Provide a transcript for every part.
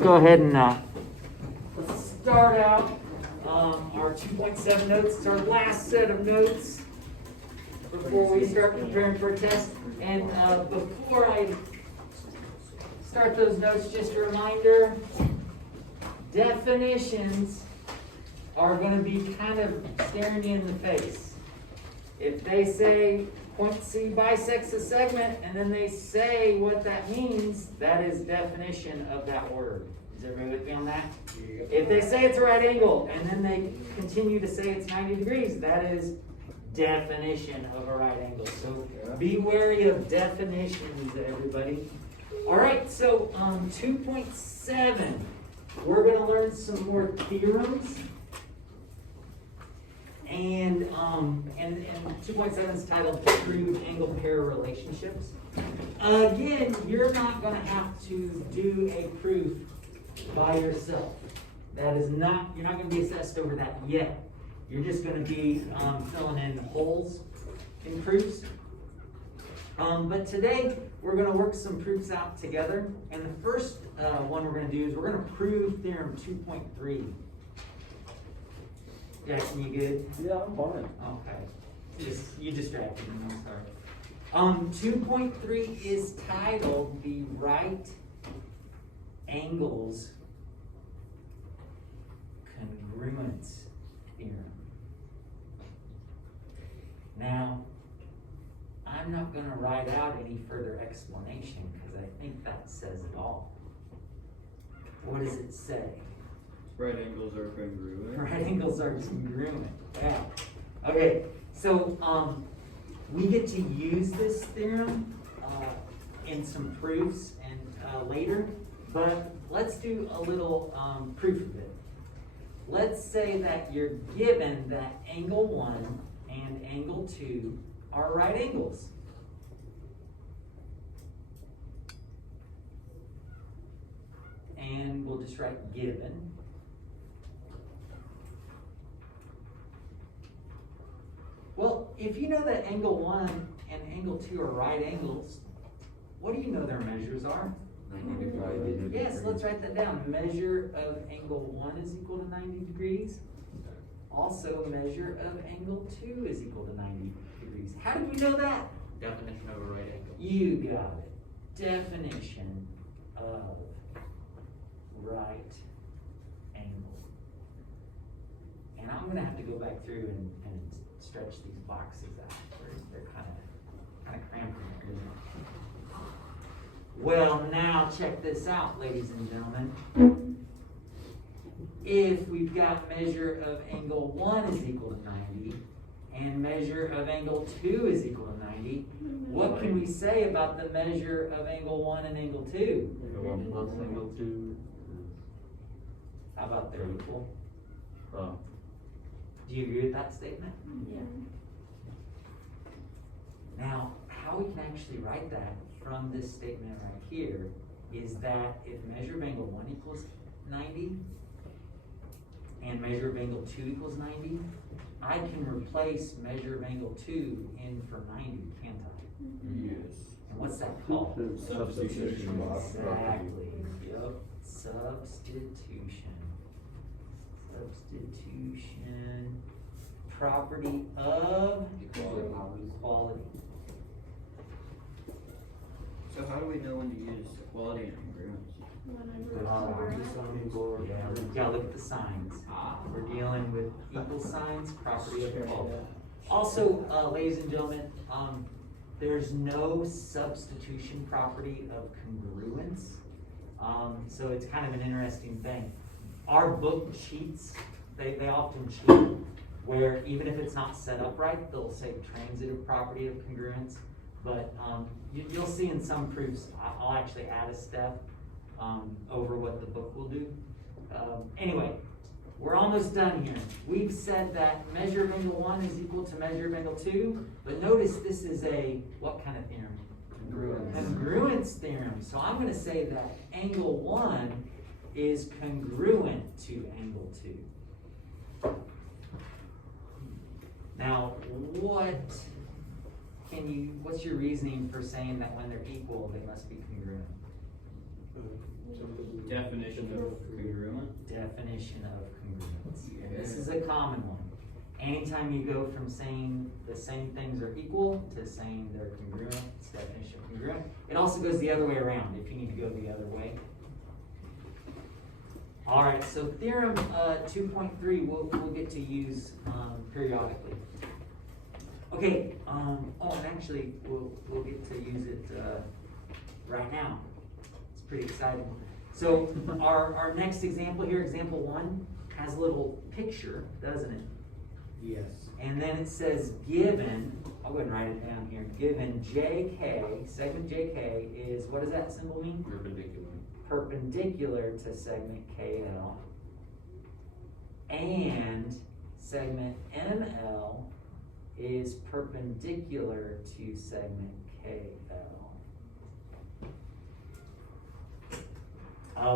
go ahead and let's start out our 2.7 notes. It's our last set of notes before we start preparing for a test. And before I start those notes, just a reminder, definitions are going to be kind of staring you in the face. If they say point C bisects a segment, and then they say what that means, that is definition of that word. Is everybody with me on that? If they say it's a right angle, and then they continue to say it's 90 degrees, that is definition of a right angle. So be wary of definitions, everybody. All right, so 2.7, we're going to learn some more theorems. And 2.7 is titled Prove Angle Pair Relationships. Again, you're not going to have to do a proof by yourself. That is not, you're not going to be assessed over that yet. You're just going to be filling in holes in proofs. But today, we're going to work some proofs out together. And the first one we're going to do is we're going to prove theorem 2.3. Jackson, you good? Yeah, I'm fine. Okay. You distracted me, I'm sorry. 2.3 is titled the right angles congruence theorem. Now, I'm not going to write out any further explanation because I think that says it all. What does it say? Right angles are congruent. Right angles are congruent. Yeah. Okay. So we get to use this theorem in some proofs and later, but let's do a little proof of it. Let's say that you're given that angle 1 and angle 2 are right angles. And we'll just write given. Well, if you know that angle 1 and angle 2 are right angles, what do you know their measures are? 90 degrees. Yes, let's write that down. Measure of angle 1 is equal to 90 degrees. Also, measure of angle 2 is equal to 90 degrees. How do we know that? Definition of a right angle. You got it. Definition of right angle. And I'm going to have to go back through and stretch these boxes out. They're kind of cramped in there, isn't it? Well, now check this out, ladies and gentlemen. If we've got measure of angle 1 is equal to 90 and measure of angle 2 is equal to 90, what can we say about the measure of angle 1 and angle 2? Angle 1 plus angle 2. How about they're equal? Oh. Do you agree with that statement? Yeah. Now, how we can actually write that from this statement right here is that if measure of angle 1 equals 90 and measure of angle 2 equals 90, I can replace measure of angle 2 in for 90, can't I? Yes. And what's that called? Substitution. Exactly. Yep. Substitution. Substitution. Property of equality. So how do we know when to use equality and congruence? Yeah, we gotta look at the signs. We're dealing with equal signs, property of equality. Also, ladies and gentlemen, there's no substitution property of congruence. So it's kind of an interesting thing. Our book cheats, they often cheat, where even if it's not set up right, they'll say transitive property of congruence. But you'll see in some proofs, I'll actually add a step over what the book will do. Anyway, we're almost done here. We've said that measure of angle 1 is equal to measure of angle 2, but notice this is a, what kind of theorem? Congruence theorem. So I'm going to say that angle 1 is congruent to angle 2. Now, what's your reasoning for saying that when they're equal, they must be congruent? Definition of congruent. Definition of congruence. And this is a common one. Anytime you go from saying the same things are equal to saying they're congruent, it's definition of congruent. It also goes the other way around if you need to go the other way. All right, so theorem 2.3 we'll get to use periodically. Okay, and actually we'll get to use it right now. It's pretty exciting. So our next example here, example 1, has a little picture, doesn't it? Yes. And then it says given, I'll go ahead and write it down here, given JK, segment JK is, what does that symbol mean? Perpendicular. Perpendicular to segment KL. And segment ML is perpendicular to segment KL.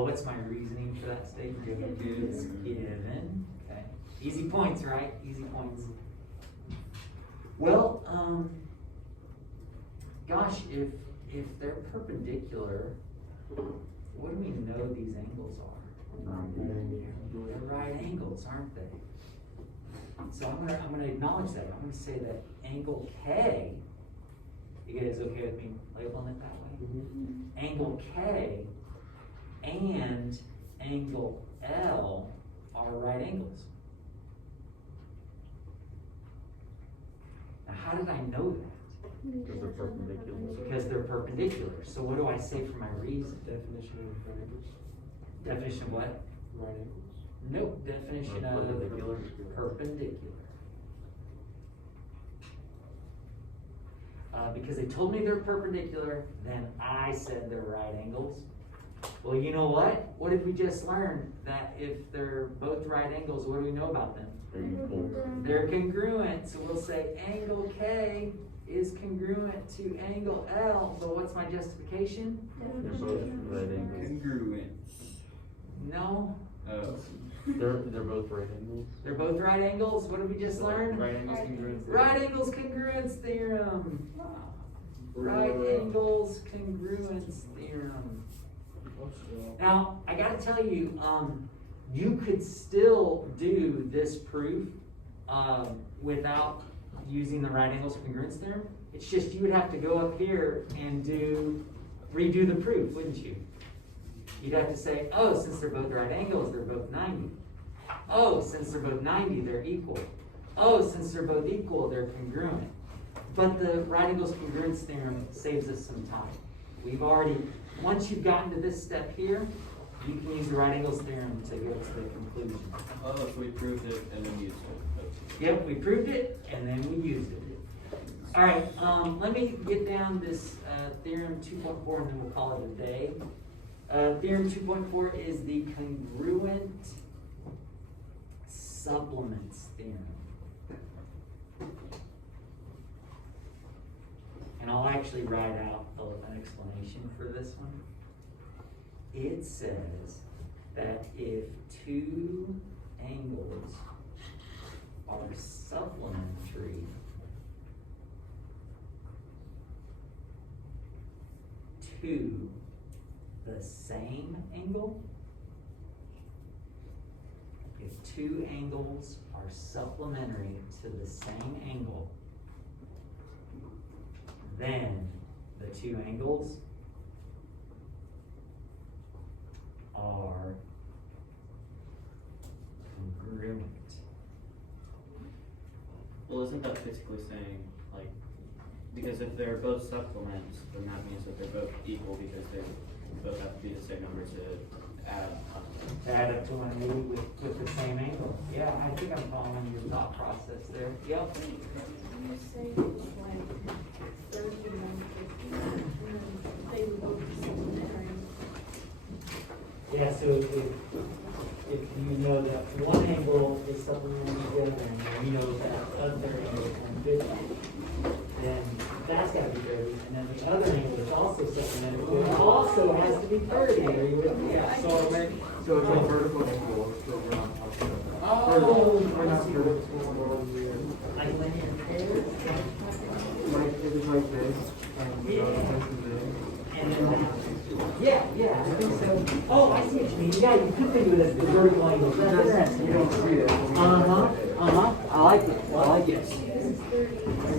What's my reasoning for that statement? It's given. Okay. Easy points, right? Easy points. Well, gosh, if they're perpendicular, what do we know these angles are? They're right angles, aren't they? So I'm gonna acknowledge that. I'm gonna say that angle K, you guys okay with me labeling it that way? Mm-hmm. Angle K and angle L are right angles. Now, how did I know that? Because they're perpendicular. Because they're perpendicular. So what do I say for my reason? Definition of right angles. Definition of what? Right angles. Nope, definition of Perpendicular. perpendicular. Because they told me they're perpendicular, then I said they're right angles. Well, you know what? What did we just learn? That if they're both right angles, what do we know about them? They're equal. They're congruent. So we'll say angle K is congruent to angle L. So what's my justification? They're both right angles. Congruence. No, Oh. They're both right angles. they're both right angles. What did we just learn? Right angles congruence. Right angles congruence theorem. Right angles congruence theorem. Now, I gotta tell you, you could still do this proof without using the right angles congruence theorem. It's just you would have to go up here and redo the proof, wouldn't you? You'd have to say, oh, since they're both right angles, they're both 90. Oh, since they're both 90, they're equal. Oh, since they're both equal, they're congruent. But the right angles congruence theorem saves us some time. We've already, once you've gotten to this step here, you can use the right angles theorem to go to the conclusion. Oh, so we proved it and then used it. Yep, we proved it and then we used it. All right, let me get down this theorem 2.4 and then we'll call it a day. Theorem 2.4 is the congruent supplements theorem. And I'll actually write out an explanation for this one. It says that if two angles are supplementary to the same angle, if two angles are supplementary to the same angle, then the two angles are congruent. Well, isn't that basically saying, like, because if they're both supplements, then that means that they're both equal because they both have to be the same number to add up. To add up to 180 with the same angle. Yeah, I think I'm following your thought process there. Yep. You say it was like 30 and 50, and then they would both be supplementary. Yeah, so if you know that one angle is supplementary to the other angle, you know that other angle is 150, then that's got to be 30, and then the other angle is also supplementary to it also has to be 30. Are you with me? Yeah. So it's a vertical angle, so we're not talking about. Oh, We're not vertical, we're like linear pairs? like, it is like this, Yeah. this is it. And then that. Yeah, I think so. Oh, I see what you mean. Yeah, you could think of it as the vertical angle. That's interesting. You don't see it. I like it, I like it. This is 30.